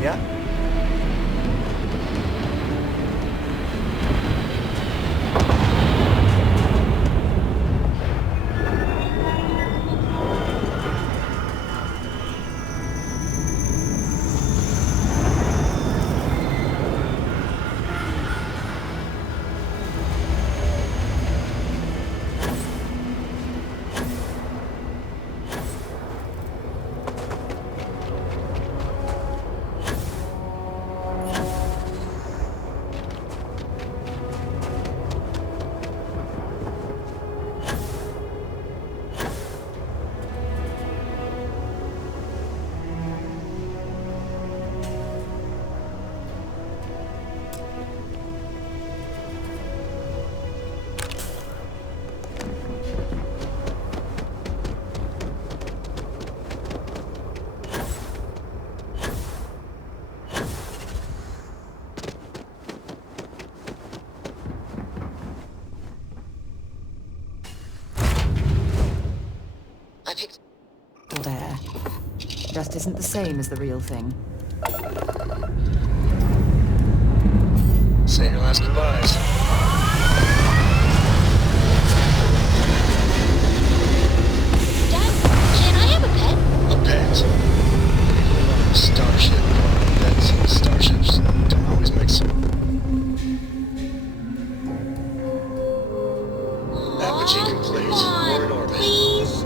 Yeah? There. Just isn't the same as the real thing. Say your last goodbyes. Dad, can I have a pet? A pet? We live on a starship. Pets and starships don't always mix. Apogee complete. Come on, We're in orbit. please.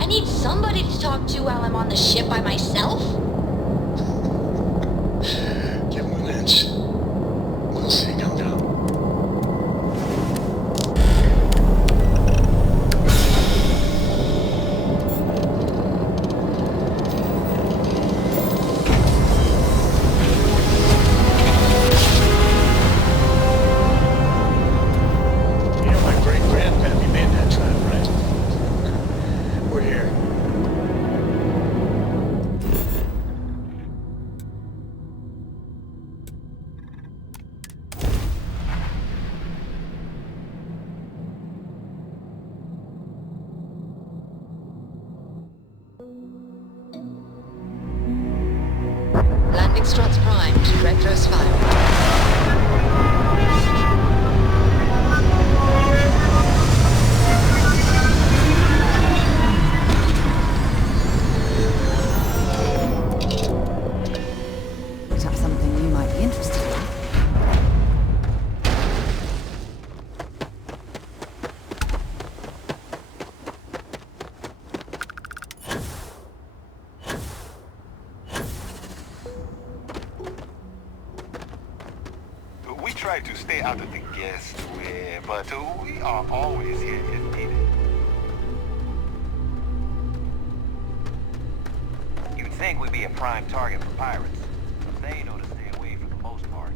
I need somebody to talk to while I'm on the ship by myself. Give him an inch. We'll see. Calm down. You know my great-grandpappy made that drive, right? We're here. Landing struts primed. Retros firing. Picked up something you might be interested in. We try to stay out of the guest way, but we are always here if needed. You'd think we'd be a prime target for pirates. They know to stay away for the most part.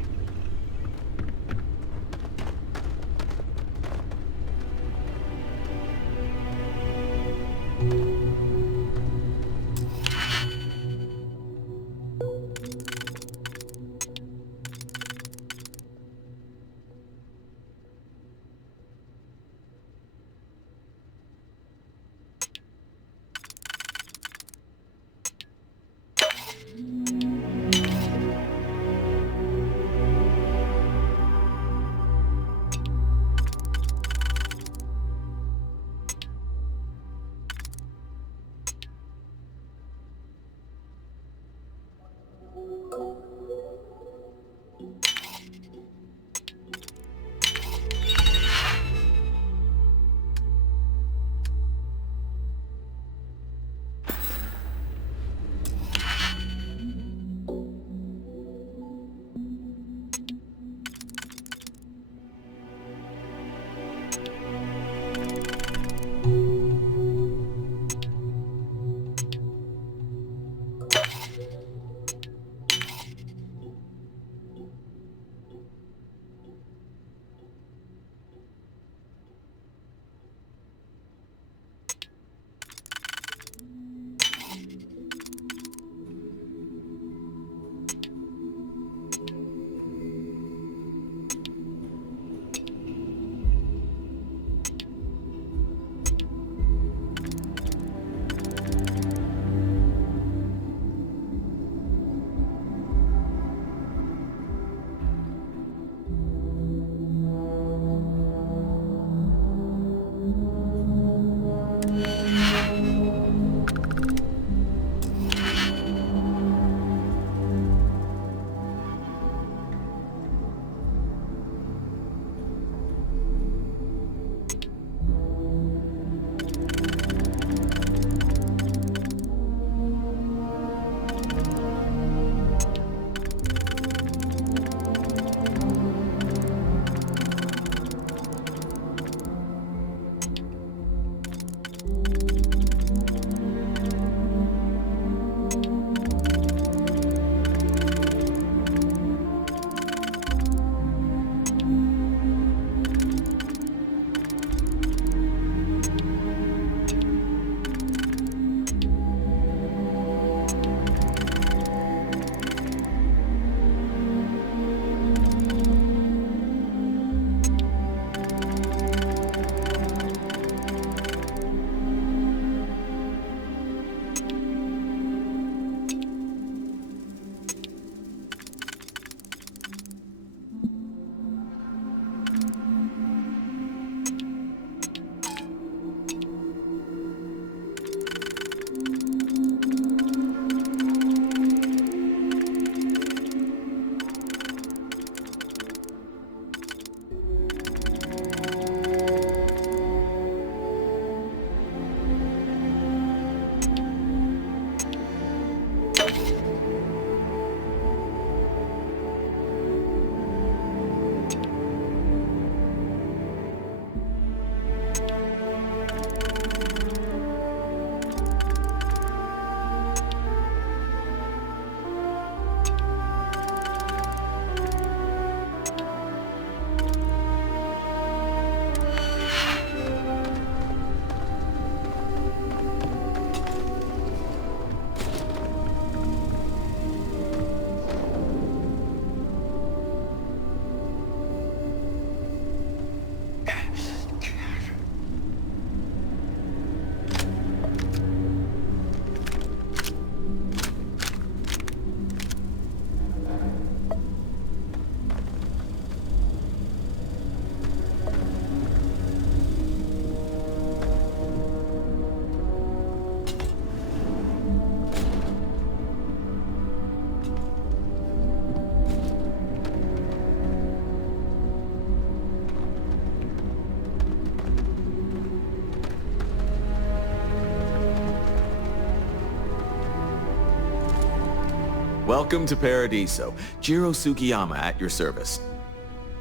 Welcome to Paradiso. Jiro Sugiyama at your service.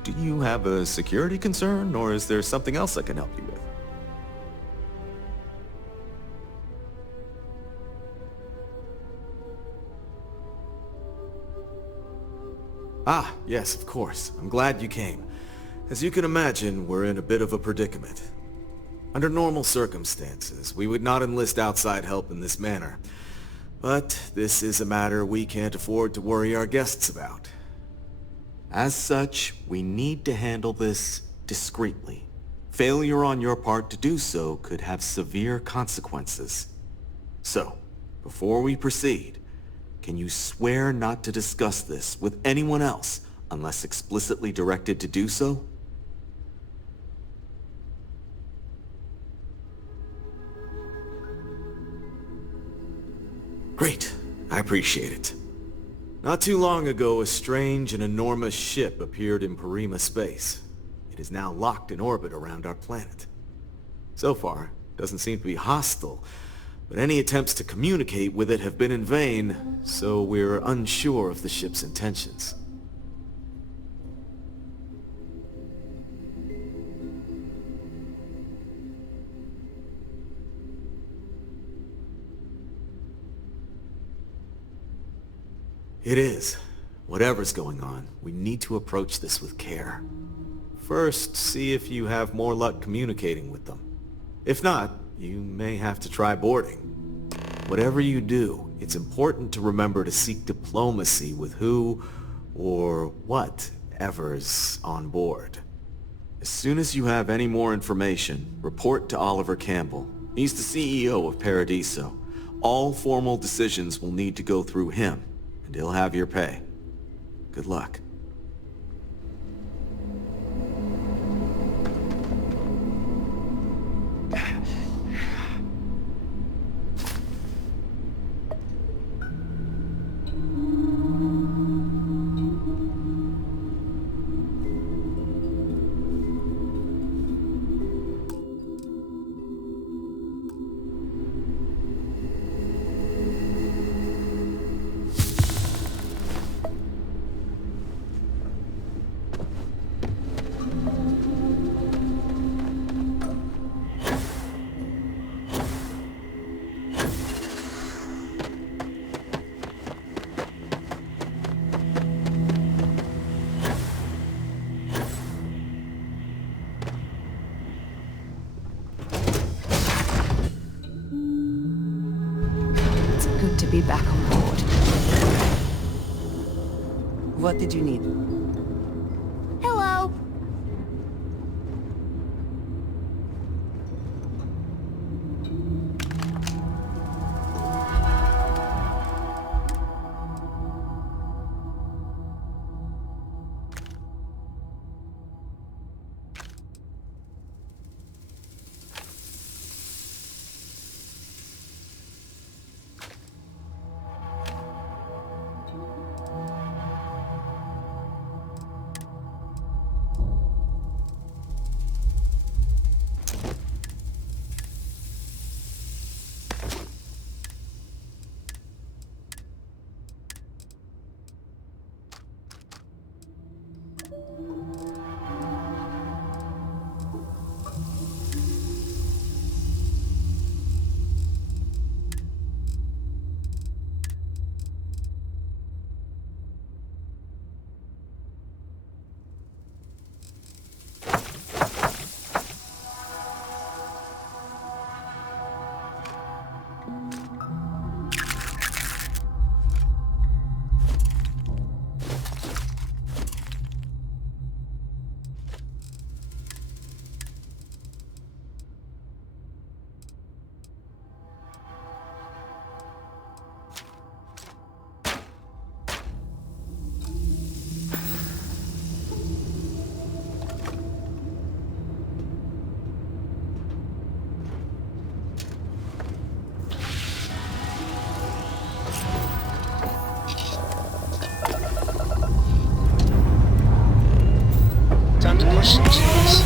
Do you have a security concern, or is there something else I can help you with? Ah, yes, of course. I'm glad you came. As you can imagine, we're in a bit of a predicament. Under normal circumstances, we would not enlist outside help in this manner. But this is a matter we can't afford to worry our guests about. As such, we need to handle this discreetly. Failure on your part to do so could have severe consequences. So, before we proceed, can you swear not to discuss this with anyone else unless explicitly directed to do so? Great. I appreciate it. Not too long ago, a strange and enormous ship appeared in Parima space. It is now locked in orbit around our planet. So far, it doesn't seem to be hostile, but any attempts to communicate with it have been in vain, so we're unsure of the ship's intentions. It is. Whatever's going on, we need to approach this with care. First, see if you have more luck communicating with them. If not, you may have to try boarding. Whatever you do, it's important to remember to seek diplomacy with who or whatever's on board. As soon as you have any more information, report to Oliver Campbell. He's the CEO of Paradiso. All formal decisions will need to go through him, and he'll have your pay. Good luck. Good to be back on board. What did you need? Hello. Time to push some cheese.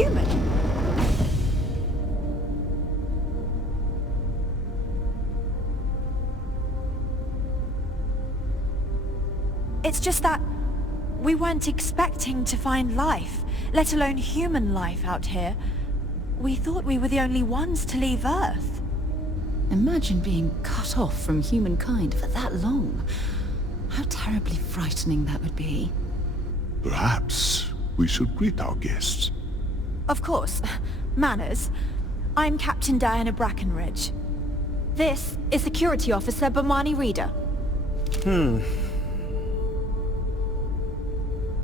human. It's just that we weren't expecting to find life, let alone human life out here. We thought we were the only ones to leave Earth. Imagine being cut off from humankind for that long. How terribly frightening that would be. Perhaps we should greet our guests. Of course. Manners. I'm Captain Diana Brackenridge. This is Security Officer Bomani Reader.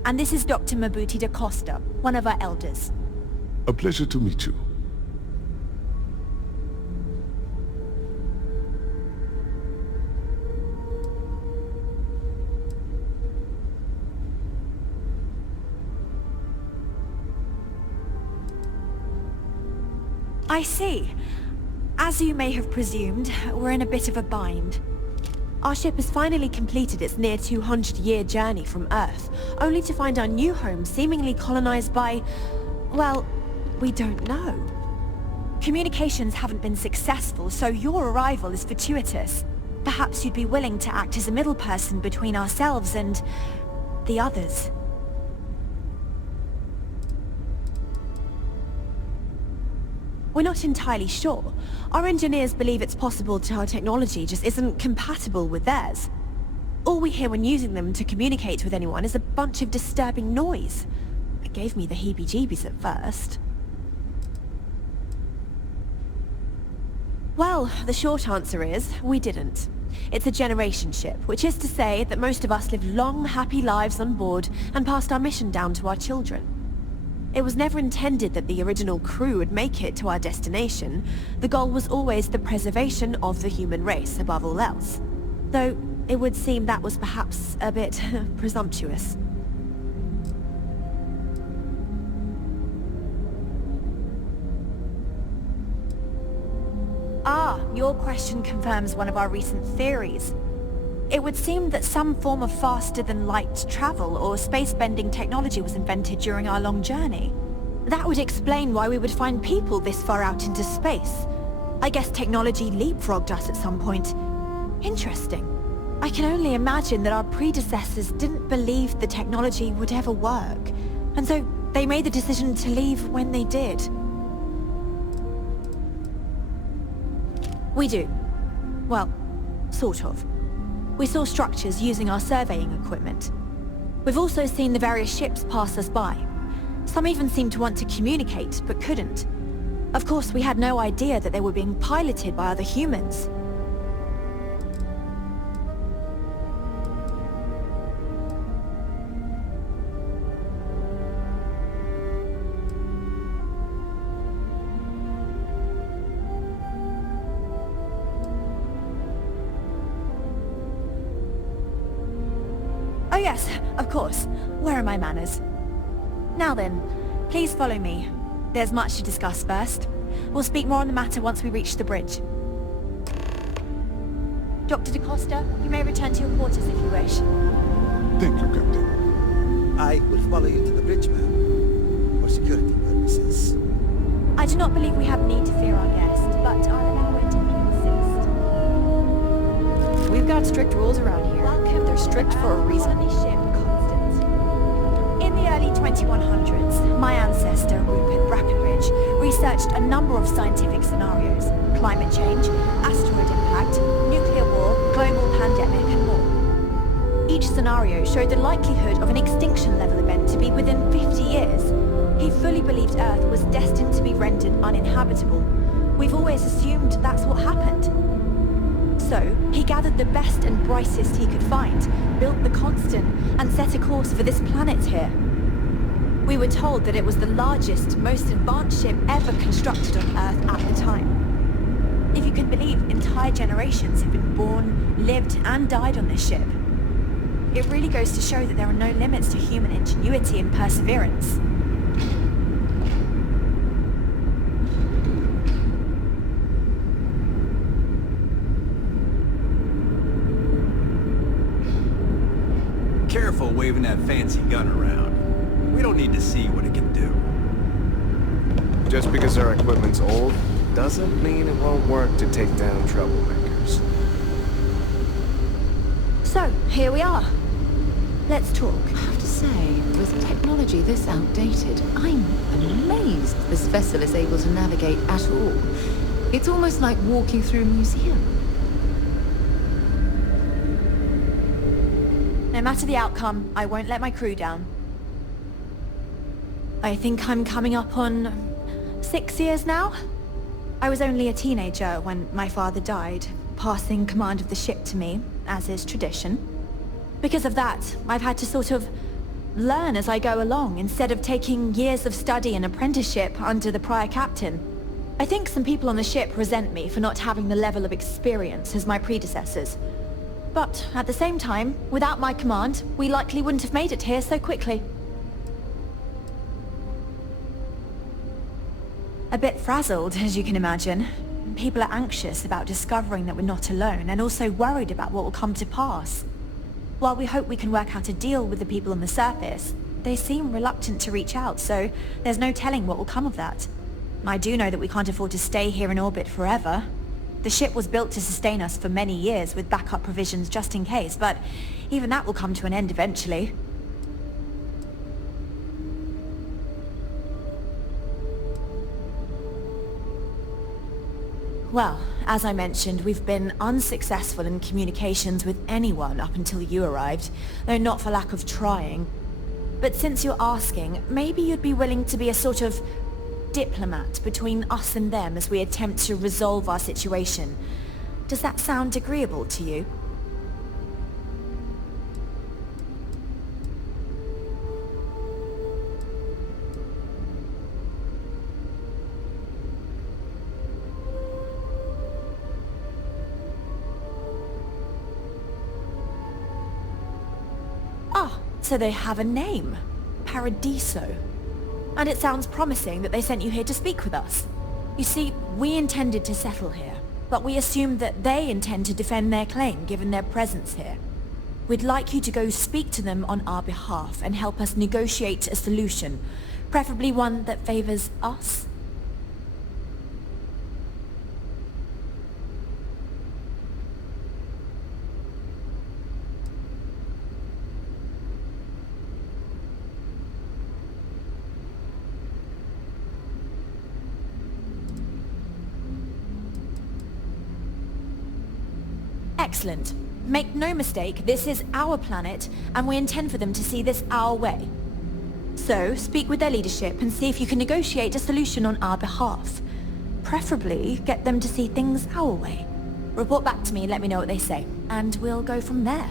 And this is Dr. Mabuti da Costa, one of our elders. A pleasure to meet you. I see. As you may have presumed, we're in a bit of a bind. Our ship has finally completed its near 200-year journey from Earth, only to find our new home seemingly colonized by... well, we don't know. Communications haven't been successful, so your arrival is fortuitous. Perhaps you'd be willing to act as a middle person between ourselves and... the others. We're not entirely sure. Our engineers believe it's possible that our technology just isn't compatible with theirs. All we hear when using them to communicate with anyone is a bunch of disturbing noise. It gave me the heebie-jeebies at first. Well, the short answer is, we didn't. It's a generation ship, which is to say that most of us lived long, happy lives on board and passed our mission down to our children. It was never intended that the original crew would make it to our destination. The goal was always the preservation of the human race above all else. Though, it would seem that was perhaps a bit presumptuous. Ah, your question confirms one of our recent theories. It would seem that some form of faster-than-light travel or space-bending technology was invented during our long journey. That would explain why we would find people this far out into space. I guess technology leapfrogged us at some point. Interesting. I can only imagine that our predecessors didn't believe the technology would ever work, and so they made the decision to leave when they did. We do. Well, sort of. We saw structures using our surveying equipment. We've also seen the various ships pass us by. Some even seemed to want to communicate, but couldn't. Of course, we had no idea that they were being piloted by other humans. Oh yes, of course. Where are my manners? Now then, please follow me. There's much to discuss first. We'll speak more on the matter once we reach the bridge. Dr. da Costa, you may return to your quarters if you wish. Thank you, Captain. I will follow you to the bridge, ma'am, for security purposes. I do not believe we have need to fear our guest, but I'll allow it if you insist. We've got strict rules around here. Welcome. They're strict for a reason. Ship Constant. In the early 2100s, my ancestor, Rupert Brackenridge, researched a number of scientific scenarios. Climate change, asteroid impact, nuclear war, global pandemic, and more. Each scenario showed the likelihood of an extinction-level event to be within 50 years. He fully believed Earth was destined to be rendered uninhabitable. We've always assumed that's what happened. So, he gathered the best and brightest he could find, built the Constant, and set a course for this planet here. We were told that it was the largest, most advanced ship ever constructed on Earth at the time. If you can believe, entire generations have been born, lived, and died on this ship. It really goes to show that there are no limits to human ingenuity and perseverance. Careful waving that fancy gun around. We don't need to see what it can do. Just because our equipment's old, doesn't mean it won't work to take down troublemakers. So, here we are. Let's talk. I have to say, with technology this outdated, I'm amazed this vessel is able to navigate at all. It's almost like walking through a museum. No matter the outcome, I won't let my crew down. I think I'm coming up on 6 years now. I was only a teenager when my father died, passing command of the ship to me, as is tradition. Because of that, I've had to sort of learn as I go along, instead of taking years of study and apprenticeship under the prior captain. I think some people on the ship resent me for not having the level of experience as my predecessors. But at the same time, without my command, we likely wouldn't have made it here so quickly. A bit frazzled, as you can imagine. People are anxious about discovering that we're not alone, and also worried about what will come to pass. While we hope we can work out a deal with the people on the surface, they seem reluctant to reach out, so there's no telling what will come of that. I do know that we can't afford to stay here in orbit forever. The ship was built to sustain us for many years with backup provisions just in case, but even that will come to an end eventually. Well, as I mentioned, we've been unsuccessful in communications with anyone up until you arrived, though not for lack of trying. But since you're asking, maybe you'd be willing to be a sort of diplomat between us and them as we attempt to resolve our situation. Does that sound agreeable to you? Ah, so they have a name. Paradiso. And it sounds promising that they sent you here to speak with us. You see, we intended to settle here, but we assumed that they intend to defend their claim given their presence here. We'd like you to go speak to them on our behalf and help us negotiate a solution, preferably one that favors us. Excellent. Make no mistake, this is our planet, and we intend for them to see this our way. So, speak with their leadership and see if you can negotiate a solution on our behalf. Preferably, get them to see things our way. Report back to me and let me know what they say, and we'll go from there.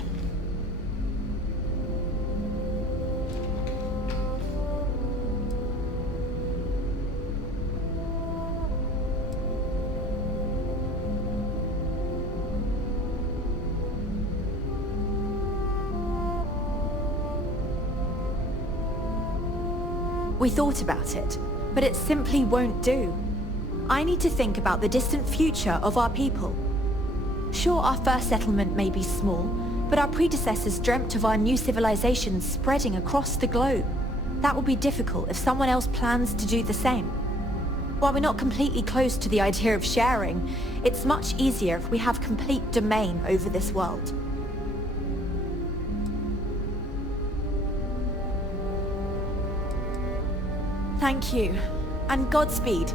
We thought about it, but it simply won't do. I need to think about the distant future of our people. Sure, our first settlement may be small, but our predecessors dreamt of our new civilization spreading across the globe. That will be difficult if someone else plans to do the same. While we're not completely close to the idea of sharing, it's much easier if we have complete domain over this world. Thank you, and Godspeed.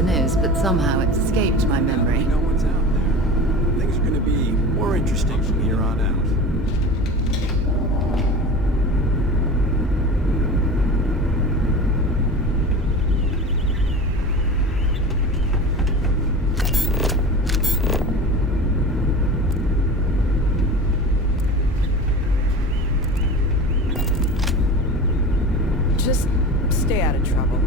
person is, but somehow it's escaped my memory. We know what's out there. Things are gonna be more interesting from here on out. Just stay out of trouble.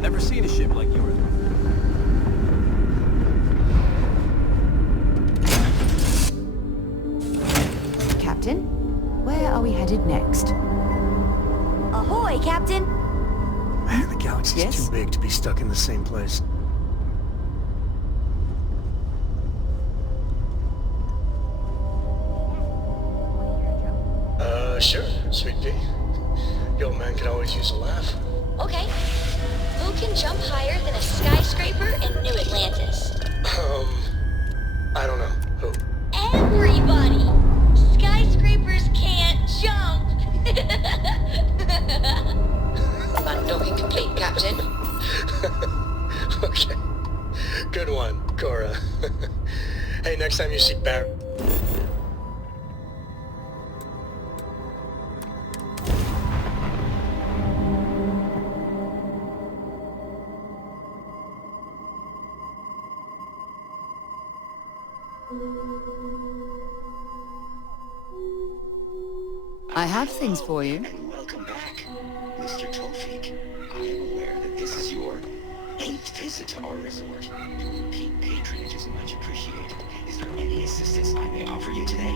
Never seen a ship like yours. Captain, where are we headed next? Ahoy, Captain! Man, the galaxy's Yes? too big to be stuck in the same place. Sure, sweet pea. The old man could always use a laugh. Okay. Who can jump higher than a skyscraper in New Atlantis? I don't know. Who? Everybody! Skyscrapers can't jump! Undocking complete, Captain. Okay. Good one, Cora. Hey, next time you see Barry... I have things for you. And welcome back, Mr. Tolfik. I am aware that this is your 8th visit to our resort. Your repeat patronage is much appreciated. Is there any assistance I may offer you today?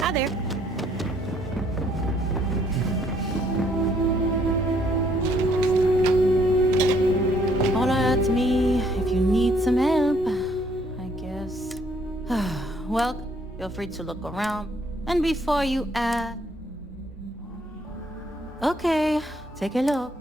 Hi there. Holler at me if you need some help, I guess. Well, feel free to look around. And before you ask... Okay, take a look.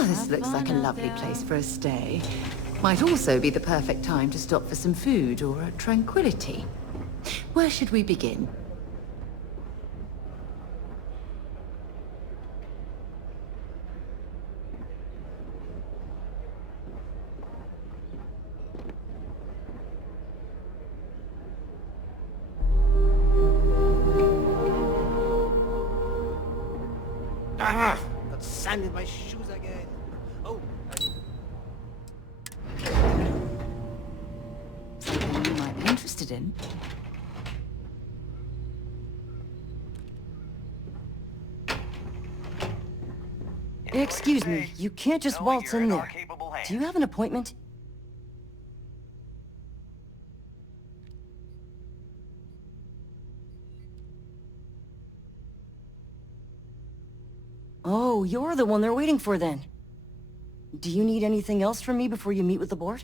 Oh, this looks like a lovely place for a stay. Might also be the perfect time to stop for some food or tranquility. Where should we begin? Ah! Got sand in my shoes again. Oh, Something you might be interested in. Excuse me, you can't just waltz in there. Do you have an appointment? Oh, you're the one they're waiting for then. Do you need anything else from me before you meet with the board?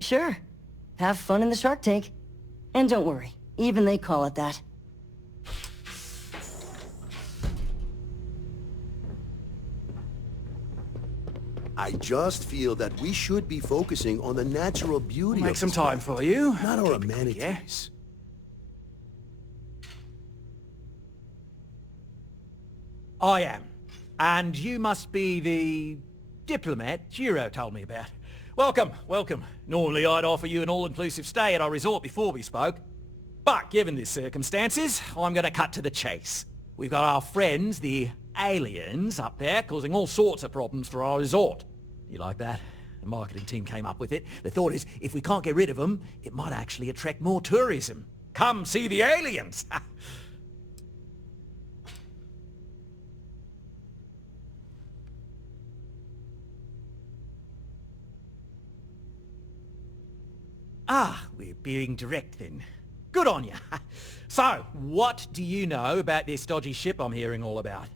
Sure. Have fun in the shark tank. And don't worry, even they call it that. I just feel that we should be focusing on the natural beauty make of some this time planet, for you. not our amenities. Yeah? I am. And you must be the diplomat Giro told me about. Welcome, welcome. Normally I'd offer you an all-inclusive stay at our resort before we spoke. But given the circumstances, I'm going to cut to the chase. We've got our friends, the aliens, up there causing all sorts of problems for our resort. You like that? The marketing team came up with it. The thought is, if we can't get rid of them, it might actually attract more tourism. Come see the aliens! Ah, we're being direct then. Good on you. So, what do you know about this dodgy ship I'm hearing all about?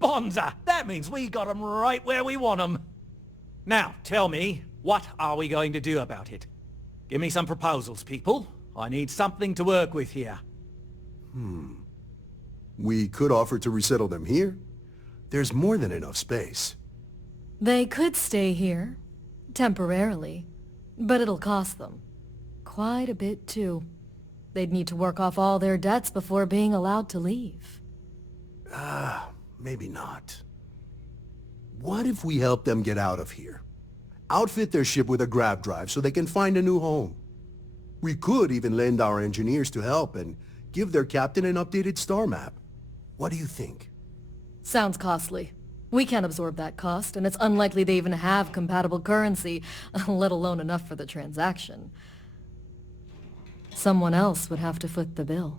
Bonza! That means we got 'em right where we want 'em. Now, tell me, what are we going to do about it? Give me some proposals, people. I need something to work with here. We could offer to resettle them here. There's more than enough space. They could stay here, temporarily, but it'll cost them. Quite a bit, too. They'd need to work off all their debts before being allowed to leave. Maybe not. What if we help them get out of here? Outfit their ship with a grav drive so they can find a new home. We could even lend our engineers to help and give their captain an updated star map. What do you think? Sounds costly. We can't absorb that cost, and it's unlikely they even have compatible currency, let alone enough for the transaction. Someone else would have to foot the bill.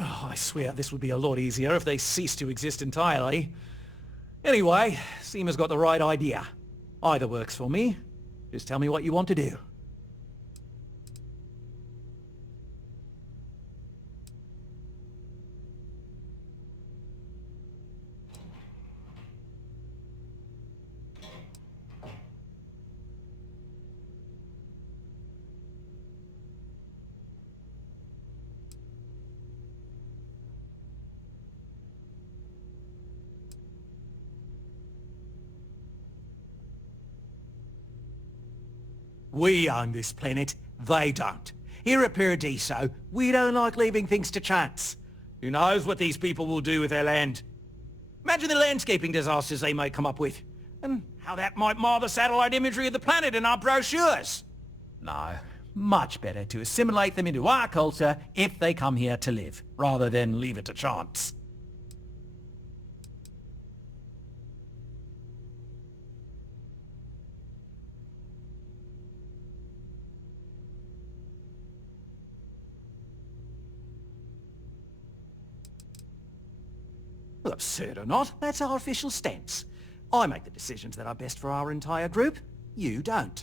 Oh, I swear this would be a lot easier if they ceased to exist entirely. Anyway, Seema's got the right idea. Either works for me. Just tell me what you want to do. We own this planet, they don't. Here at Paradiso, we don't like leaving things to chance. Who knows what these people will do with their land? Imagine the landscaping disasters they might come up with, and how that might mar the satellite imagery of the planet in our brochures. No, much better to assimilate them into our culture if they come here to live, rather than leave it to chance. Well, absurd or not, that's our official stance. I make the decisions that are best for our entire group. You don't.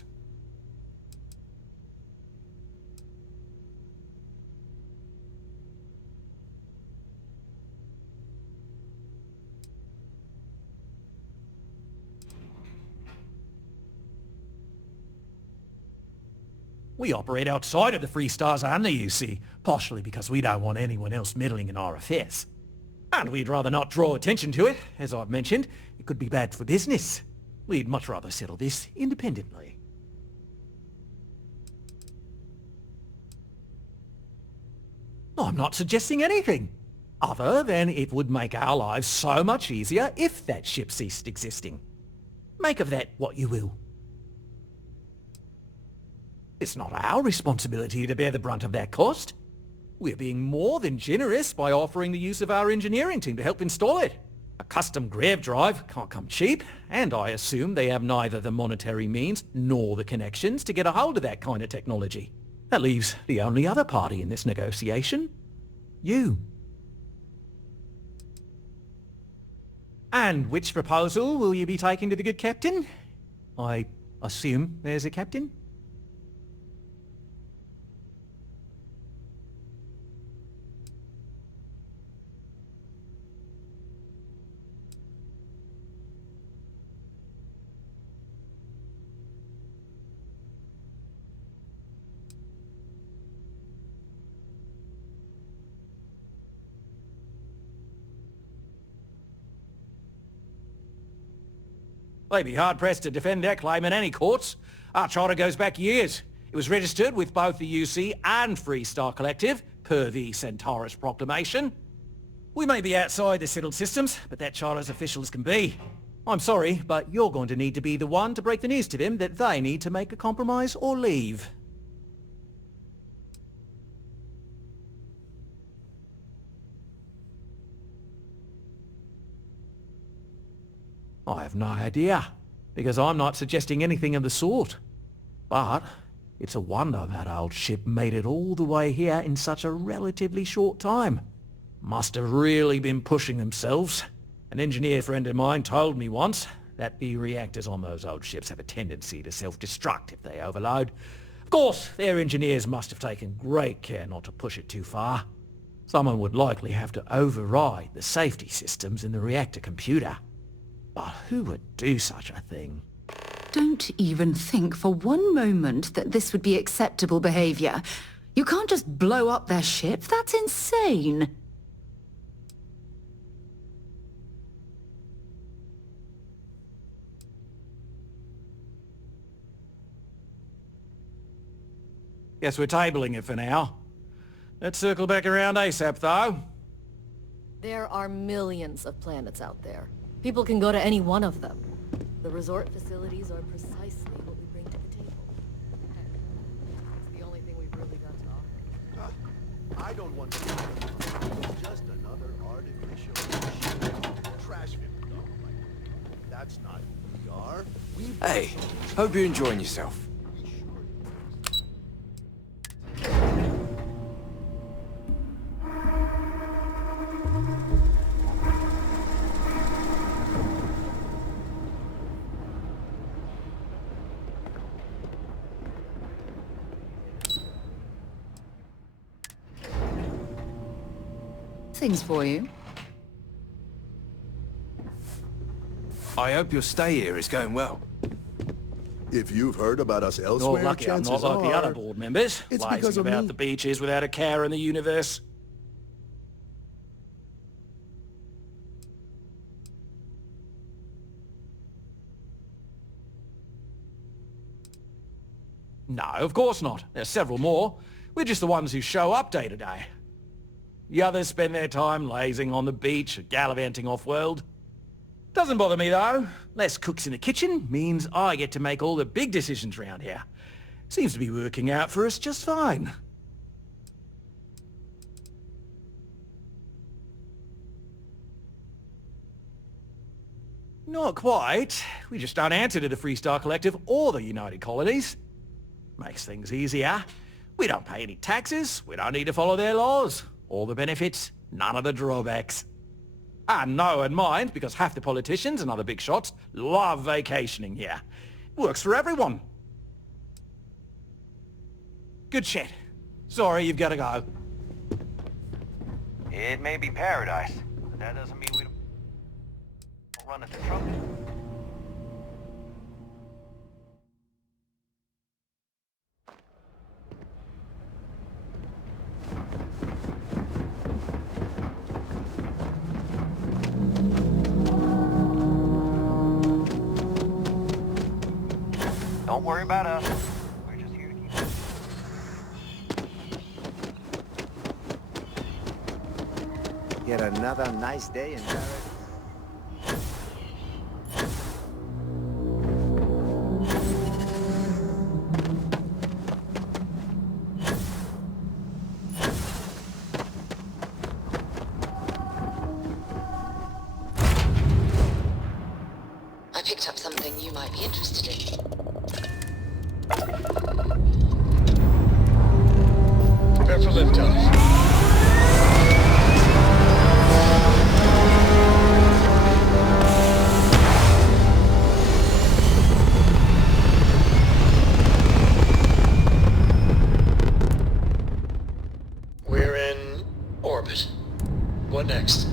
We operate outside of the Free Stars only, you see, partially because we don't want anyone else meddling in our affairs. And we'd rather not draw attention to it. As I've mentioned, it could be bad for business. We'd much rather settle this independently. I'm not suggesting anything, other than it would make our lives so much easier if that ship ceased existing. Make of that what you will. It's not our responsibility to bear the brunt of that cost. We're being more than generous by offering the use of our engineering team to help install it. A custom grav drive can't come cheap, and I assume they have neither the monetary means nor the connections to get a hold of that kind of technology. That leaves the only other party in this negotiation. You. And which proposal will you be taking to the good captain? I assume there's a captain? They'd be hard-pressed to defend their claim in any courts. Our charter goes back years. It was registered with both the UC and Free Star Collective, per the Centaurus Proclamation. We may be outside the settled systems, but that charter's official as can be. I'm sorry, but you're going to need to be the one to break the news to them that they need to make a compromise or leave. I have no idea, because I'm not suggesting anything of the sort. But it's a wonder that old ship made it all the way here in such a relatively short time. Must have really been pushing themselves. An engineer friend of mine told me once that the reactors on those old ships have a tendency to self-destruct if they overload. Of course, their engineers must have taken great care not to push it too far. Someone would likely have to override the safety systems in the reactor computer. But who would do such a thing? Don't even think for one moment that this would be acceptable behavior. You can't just blow up their ship. That's insane. Guess we're tabling it for now. Let's circle back around ASAP, though. There are millions of planets out there. People can go to any one of them. The resort facilities are precisely what we bring to the table. Heck, it's the only thing we've really got to offer. I don't want to be just another artificial trash bin. That's not who we are. Hey, hope you're enjoying yourself. Things for you. I hope your stay here is going well. If you've heard about us You're elsewhere, lucky I'm not like the other board members, it's lazing because of about me. the beaches without a care in the universe. No, of course not. There's several more. We're just the ones who show up day to day. The others spend their time lazing on the beach or gallivanting off-world. Doesn't bother me, though. Less cooks in the kitchen means I get to make all the big decisions around here. Seems to be working out for us just fine. Not quite. We just don't answer to the Free Star Collective or the United Colonies. Makes things easier. We don't pay any taxes. We don't need to follow their laws. All the benefits, none of the drawbacks. And no one minds because half the politicians and other big shots love vacationing here. Works for everyone. Good shit. Sorry, you've got to go. It may be paradise, but that doesn't mean we don't run into trouble. Don't worry about us. We're just here to keep... Yet another nice day in paradise. I picked up something you might be interested in. Prepare for liftoff. We're in orbit. What next?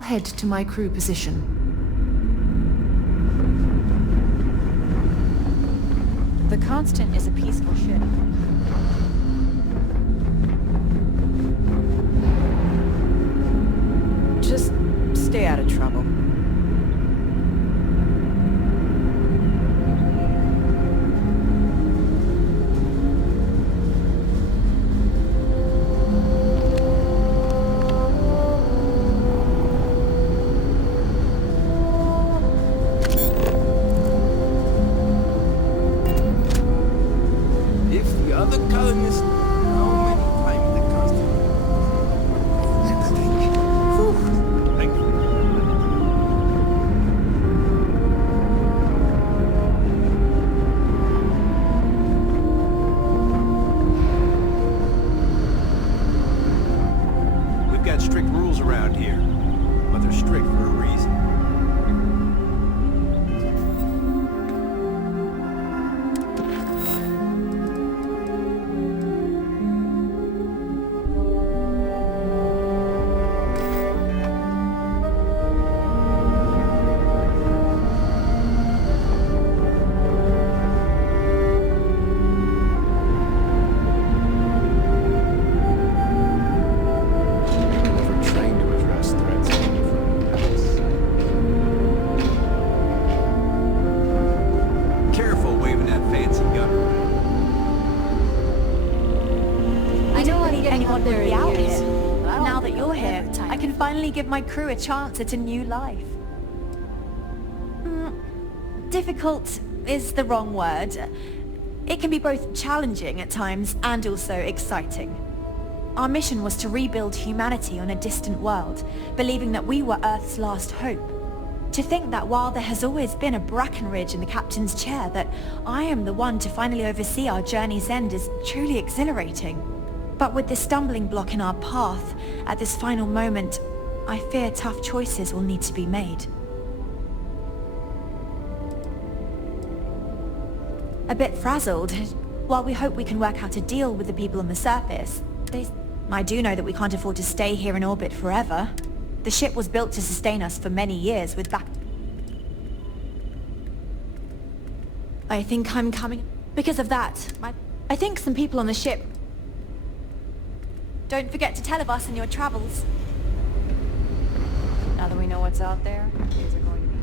Head to my crew position. The Constant is a peaceful ship. Just stay out of trouble. Give my crew a chance at a new life. Difficult is the wrong word. It can be both challenging at times and also exciting. Our mission was to rebuild humanity on a distant world, believing that we were Earth's last hope. To think that while there has always been a Brackenridge in the captain's chair, that I am the one to finally oversee our journey's end is truly exhilarating. But with this stumbling block in our path, at this final moment, I fear tough choices will need to be made. A bit frazzled. While we hope we can work out a deal with the people on the surface, I do know that we can't afford to stay here in orbit forever. The ship was built to sustain us for many years with back... I think I'm coming... Because of that, I think some people on the ship... Don't forget to tell of us in your travels. Now that we know what's diplomats out there, these are going to be...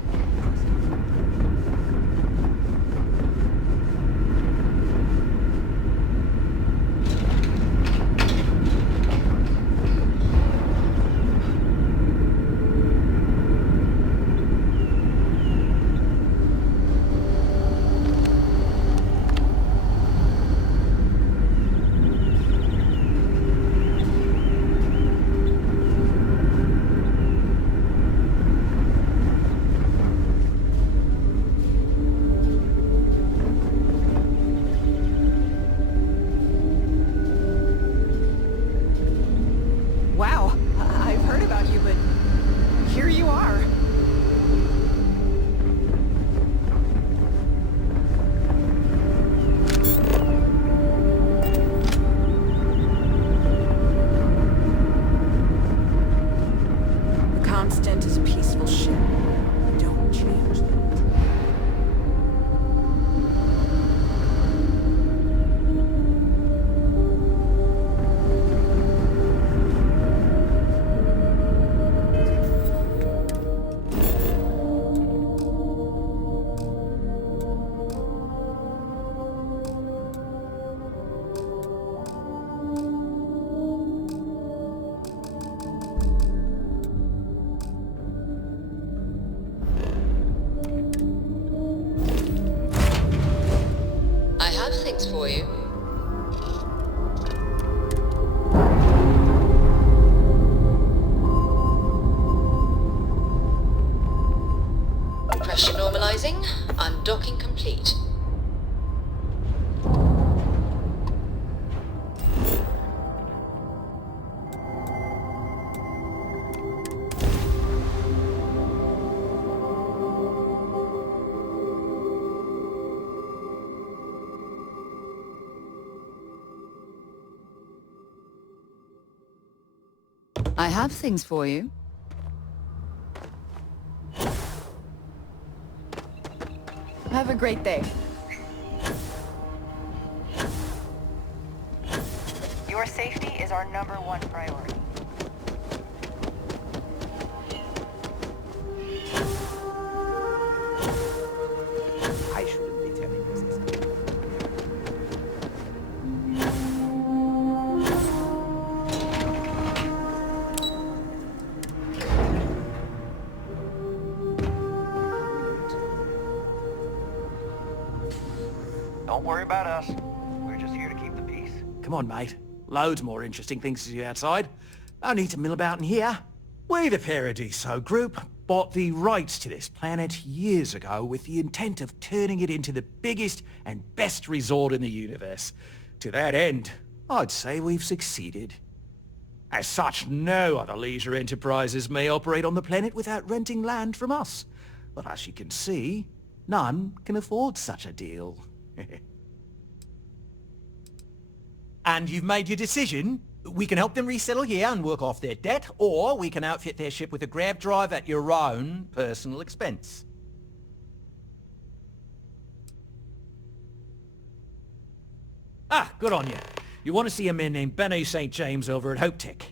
Wow, I've heard about you, but here you are. The Constant is a peaceful ship. Don't change that. I have things for you. Pressure normalizing. Undocking complete. I have things for you. Have a great day. Your safety is our #1 priority. I shouldn't be telling you this. Don't worry about us. We're just here to keep the peace. Come on, mate. Loads more interesting things to see outside. No need to mill about in here. We, the Paradiso Group, bought the rights to this planet years ago with the intent of turning it into the biggest and best resort in the universe. To that end, I'd say we've succeeded. As such, no other leisure enterprises may operate on the planet without renting land from us. But as you can see, none can afford such a deal. And you've made your decision? We can help them resettle here and work off their debt, or we can outfit their ship with a grav drive at your own personal expense. Ah, good on you. You want to see a man named Benny St. James over at Hope Tech.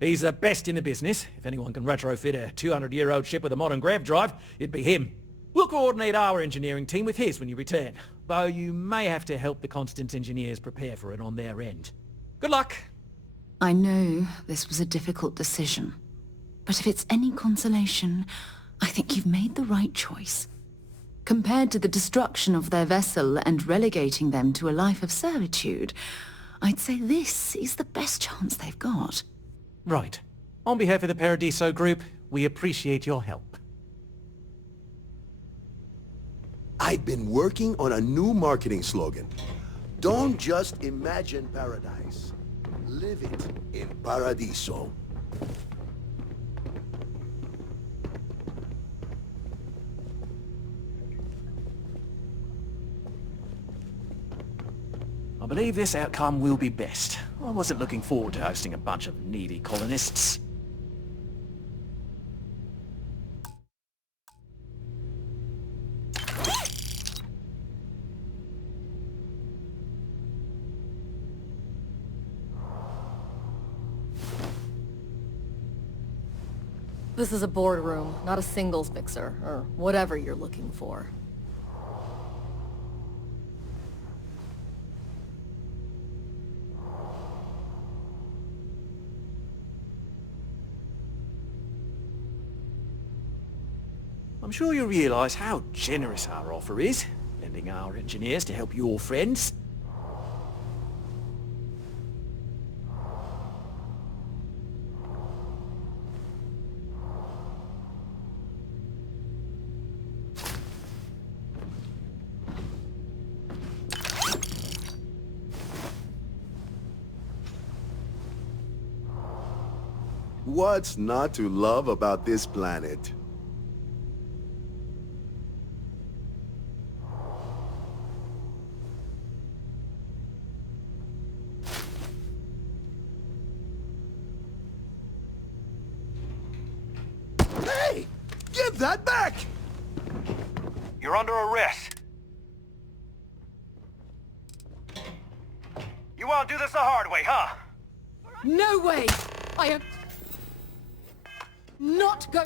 He's the best in the business. If anyone can retrofit a 200-year-old ship with a modern grav drive, it'd be him. We'll coordinate our engineering team with his when you return, though you may have to help the Constant engineers prepare for it on their end. Good luck! I know this was a difficult decision, but if it's any consolation, I think you've made the right choice. Compared to the destruction of their vessel and relegating them to a life of servitude, I'd say this is the best chance they've got. Right. On behalf of the Paradiso Group, we appreciate your help. I've been working on a new marketing slogan. Don't just imagine paradise. Live it in Paradiso. I believe this outcome will be best. I wasn't looking forward to hosting a bunch of needy colonists. This is a boardroom, not a singles mixer, or whatever you're looking for. I'm sure you realize how generous our offer is, lending our engineers to help your friends. What's not to love about this planet? Hey! Give that back! You're under arrest. You want to do this the hard way, huh? No way! I am not go-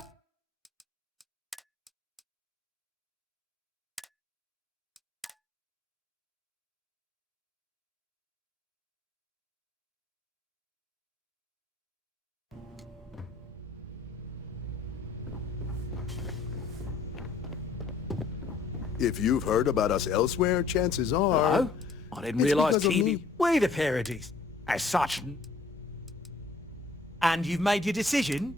If you've heard about us elsewhere, chances are... No, I didn't it's realize because of TV... me. We're the parodies. As such... And you've made your decision?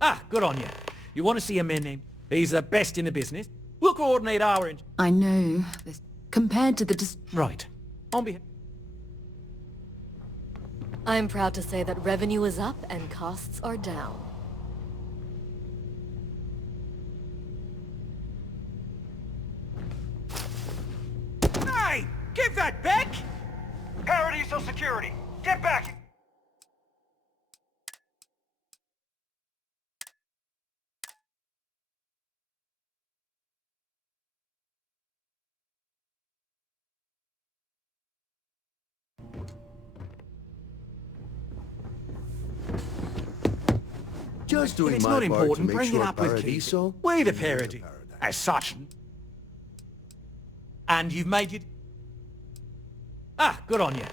Ah, good on you. You want to see a man named... He's the best in the business. We'll coordinate our... I know. This, compared to the... Right. On behalf... I'm proud to say that revenue is up and costs are down. Hey! Give that back! Parodies of security. Get back! Just If doing it's my not part to important, make bring sure it up with Paradiso... Keith. We're the parody. As such... And you've made your... Ah, good on you.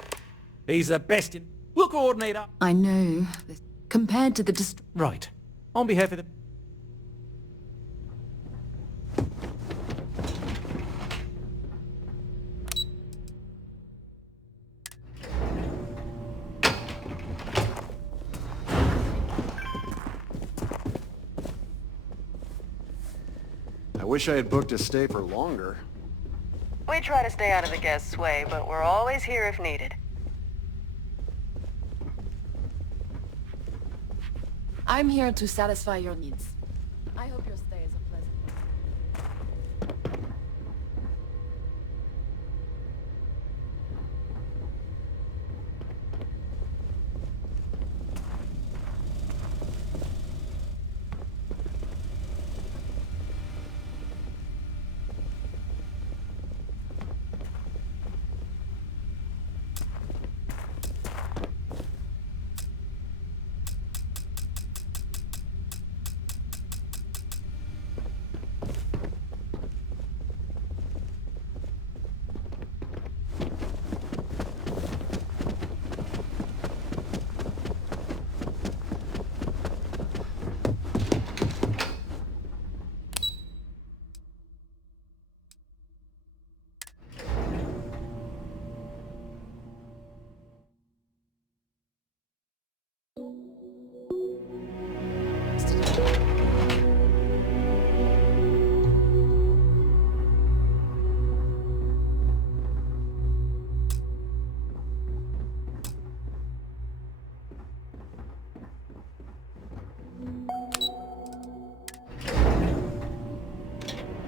He's the best in... We'll coordinate up... I know. This, compared to the... Right. On behalf of the... I wish I had booked a stay for longer. We try to stay out of the guests' way, but we're always here if needed. I'm here to satisfy your needs. I hope your stay is a pleasant one.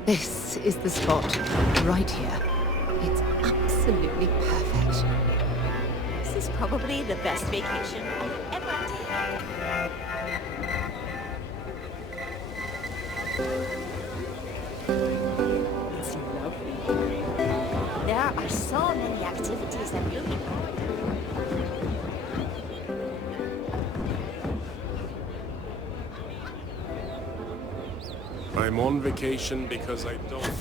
This is the spot. Right here. It's absolutely perfect. This is probably the best vacation I've ever taken. It's lovely. There are so many activities I'm looking forward to. I'm on vacation because I don't.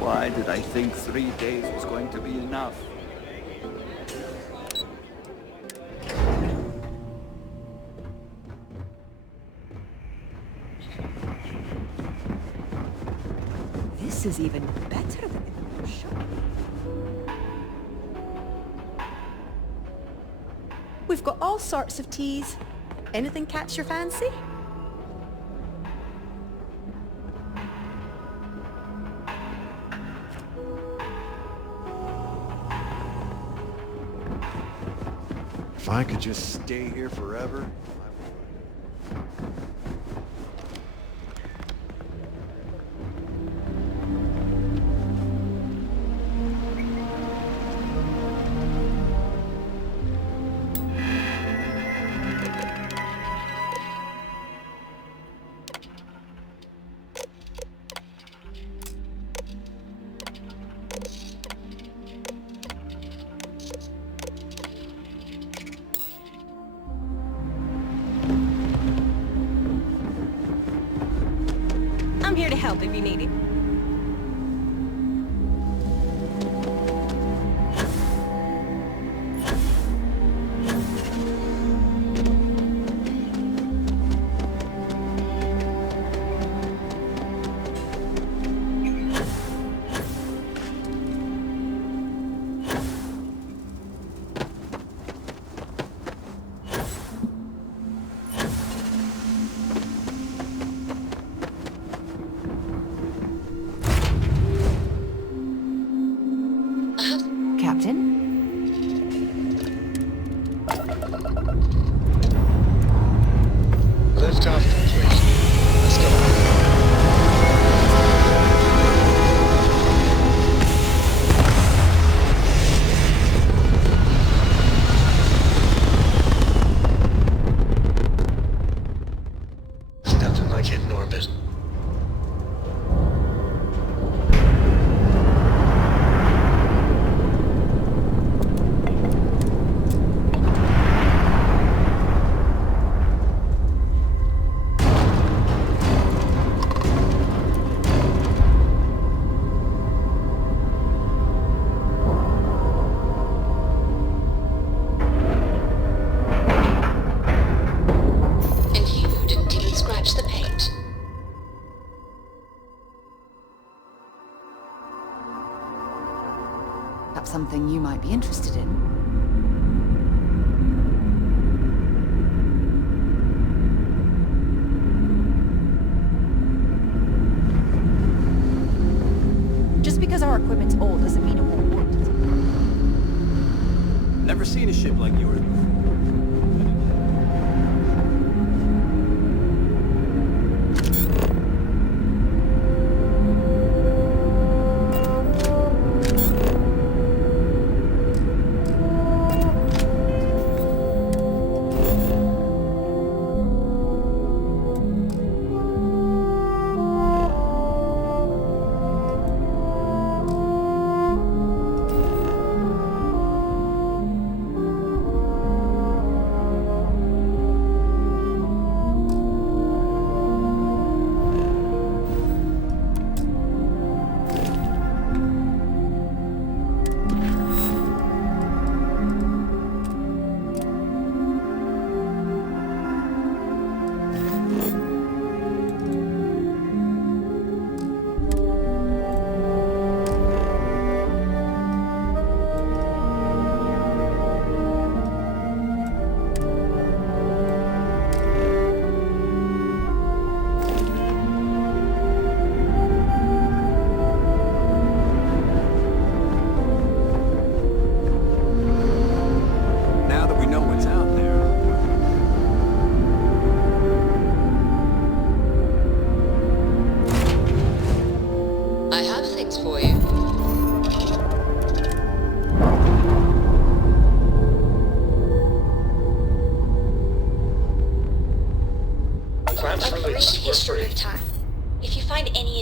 Why did I think 3 days was going to be enough? This is even better than in the shop. We've got all sorts of teas. Anything catch your fancy? If I could just stay here forever, I'm here to help if you need it. Liftoff complete. Let's go. Nothing like hitting orbit. Perhaps something you might be interested in. Just because our equipment's old doesn't mean it won't work. Never seen a ship like yours before.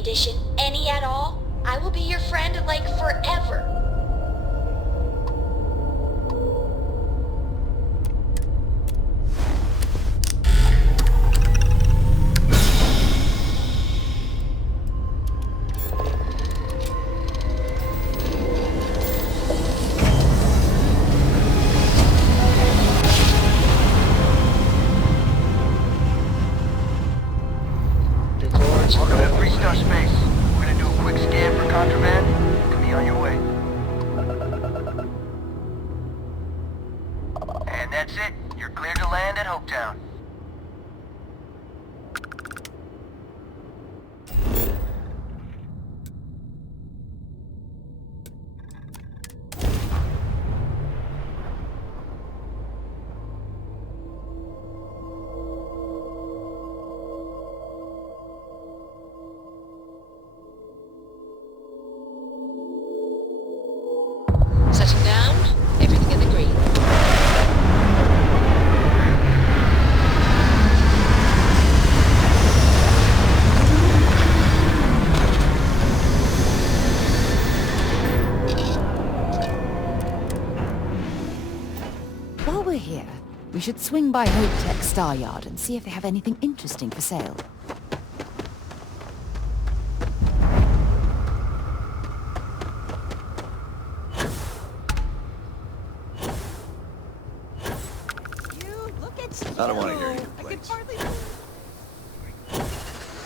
Edition any at all, I will be your friend like forever. Welcome to 3-star space. We're gonna do a quick scan for contraband. You can be on your way. And that's it. You're cleared to land at Hopetown. Setting down, everything in the green. While we're here, we should swing by Hope Tech Star Yard and see if they have anything interesting for sale. I don't want to hear your complaints.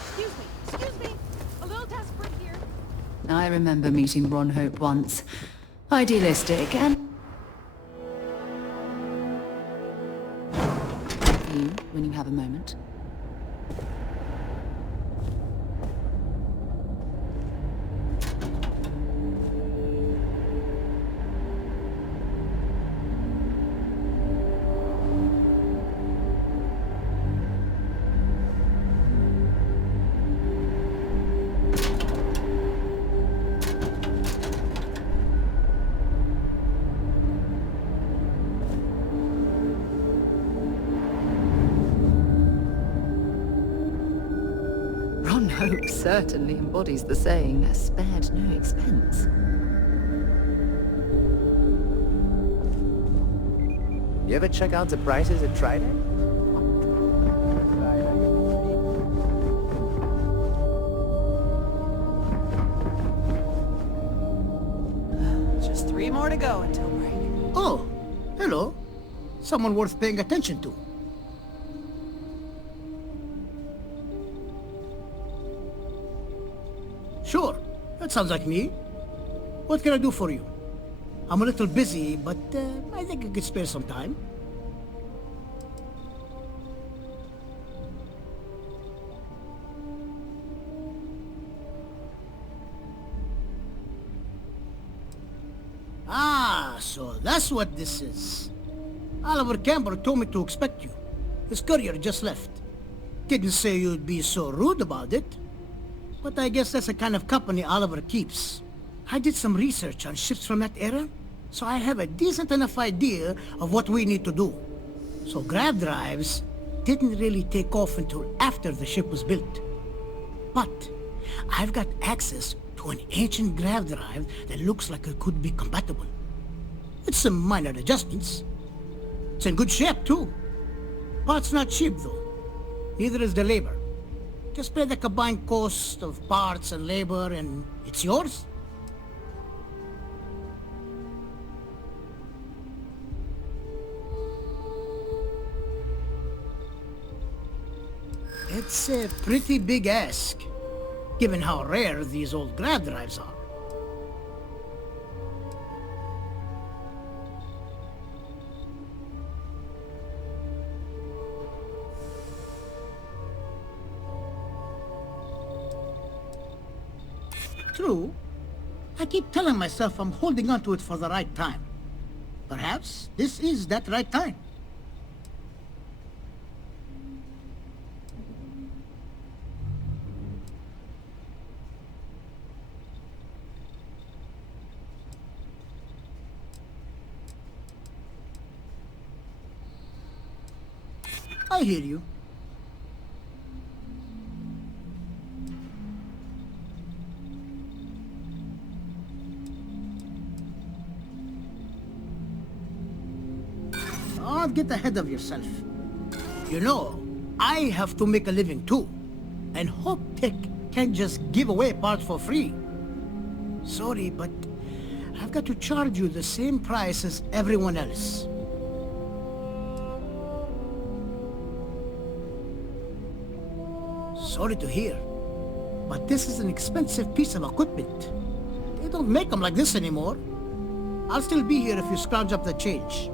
Excuse me. A little desperate here. I remember meeting Ron Hope once. Idealistic and... You, when you have a moment. Hope certainly embodies the saying, spared no expense. You ever check out the prices at Trident? Just 3 more to go until break. Oh, hello. Someone worth paying attention to. Sure, that sounds like me. What can I do for you? I'm a little busy, but I think I could spare some time. Ah, so that's what this is. Oliver Campbell told me to expect you. His courier just left. Didn't say you'd be so rude about it. But I guess that's the kind of company Oliver keeps. I did some research on ships from that era, so I have a decent enough idea of what we need to do. So grav drives didn't really take off until after the ship was built. But I've got access to an ancient grav drive that looks like it could be compatible. With some minor adjustments. It's in good shape, too. Parts not cheap, though. Neither is the labor. Just pay the combined cost of parts and labor, and it's yours. It's a pretty big ask, given how rare these old grav drives are. True. I keep telling myself I'm holding on to it for the right time. Perhaps this is that right time. I hear you. Don't get ahead of yourself. You know, I have to make a living too. And Hope Tech can't just give away parts for free. Sorry, but I've got to charge you the same price as everyone else. Sorry to hear, but this is an expensive piece of equipment. They don't make them like this anymore. I'll still be here if you scrounge up the change.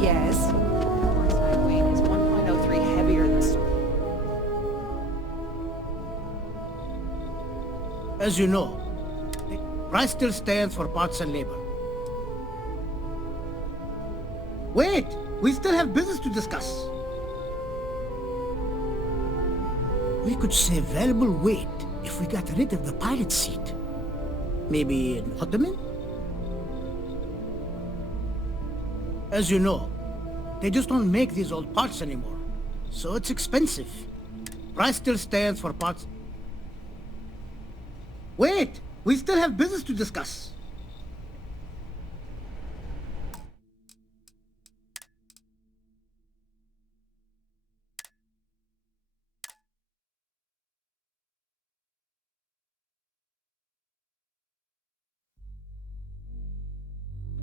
Yes. Side weight is 1.03 heavier than As you know, the price still stands for parts and labor. Wait! We still have business to discuss. We could save valuable weight if we got rid of the pilot seat. Maybe an ottoman? As you know, they just don't make these old parts anymore, so it's expensive. Price still stands for parts. Wait! We still have business to discuss.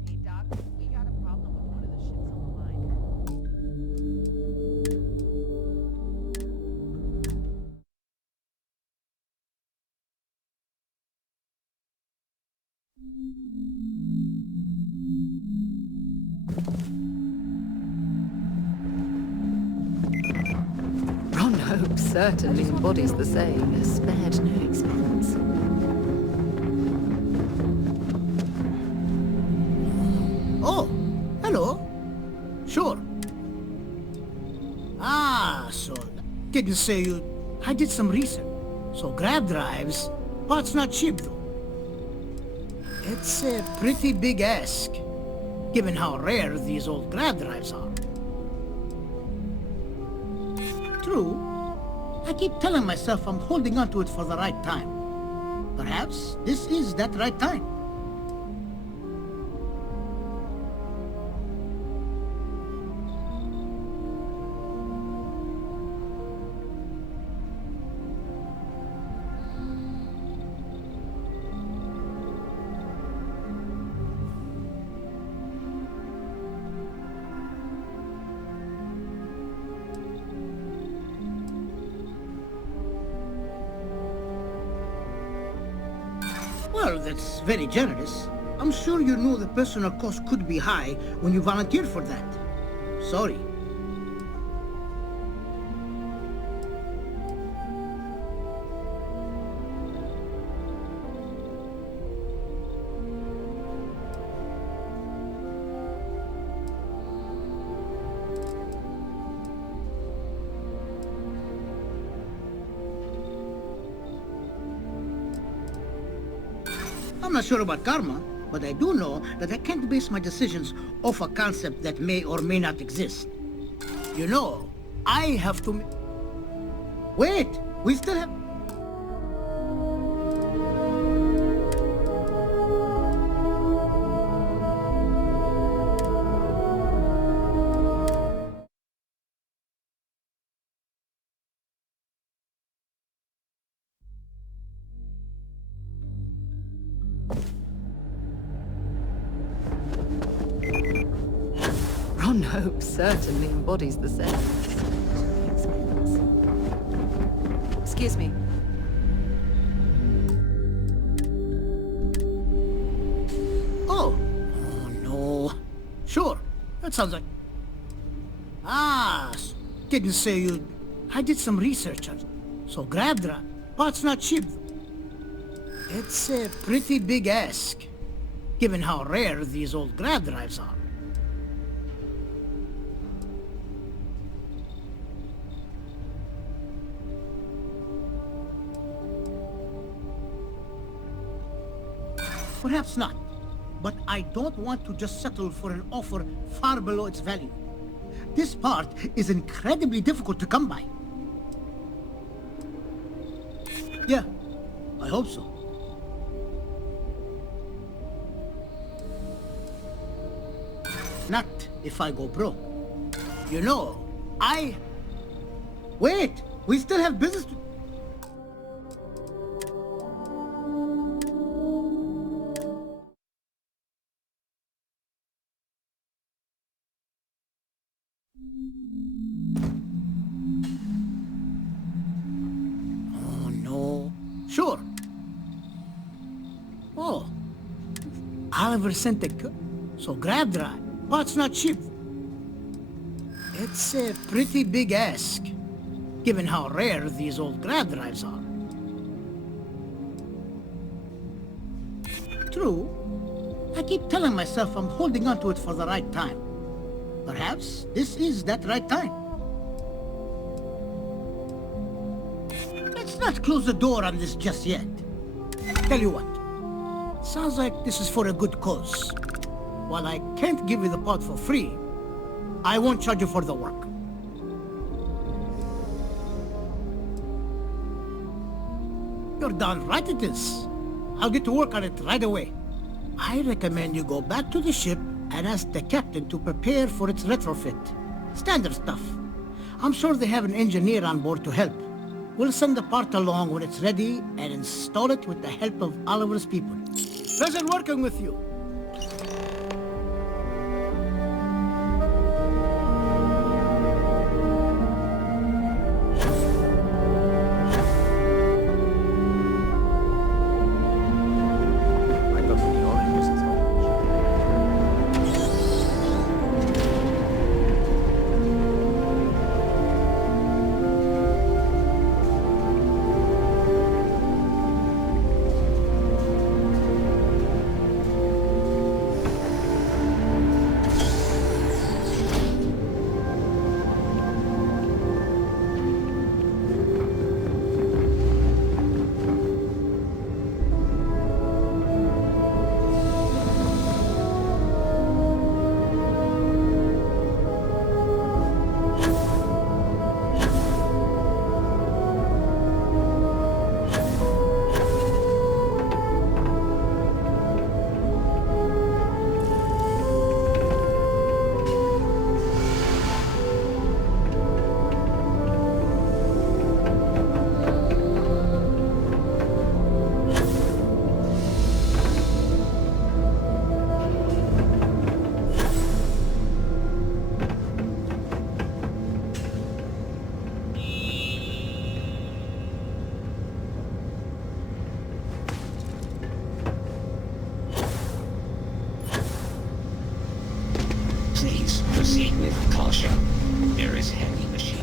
Hey, Doc, we got a problem with one of the ships on the line. Ron Hope certainly embodies the saying, spared no expense. Oh, hello. Sure. Ah, so didn't say you... I did some research. So grab drives, parts not cheap though. It's a pretty big ask, given how rare these old grab drives are. True. I keep telling myself I'm holding on to it for the right time. Perhaps this is that right time. Well, that's very generous. I'm sure you know the personal cost could be high when you volunteer for that. Sorry. I'm not sure about karma, but I do know that I can't base my decisions off a concept that may or may not exist. You know, I have to... Wait! We still have... Oh no, certainly embodies the set. Excuse me. Oh. Oh, no. Sure. That sounds like... Ah, didn't say you'd... I did some research on it. So grab drive. Part's not cheap. It's a pretty big ask, given how rare these old grab drives are. Perhaps not, but I don't want to just settle for an offer far below its value. This part is incredibly difficult to come by. Yeah, I hope so. Not if I go broke. You know, Wait! We still have business to... Oh, no. Sure. Oh. Oliver sent a... So grab drive. Part's not cheap. It's a pretty big ask, given how rare these old grab drives are. True. I keep telling myself I'm holding on to it for the right time. Perhaps this is that right time. Let's not close the door on this just yet. Tell you what. Sounds like this is for a good cause. While I can't give you the pod for free, I won't charge you for the work. You're darn right it is. I'll get to work on it right away. I recommend you go back to the ship and ask the captain to prepare for its retrofit. Standard stuff. I'm sure they have an engineer on board to help. We'll send the part along when it's ready and install it with the help of Oliver's people. Pleasure working with you. Please proceed with caution. There is heavy machinery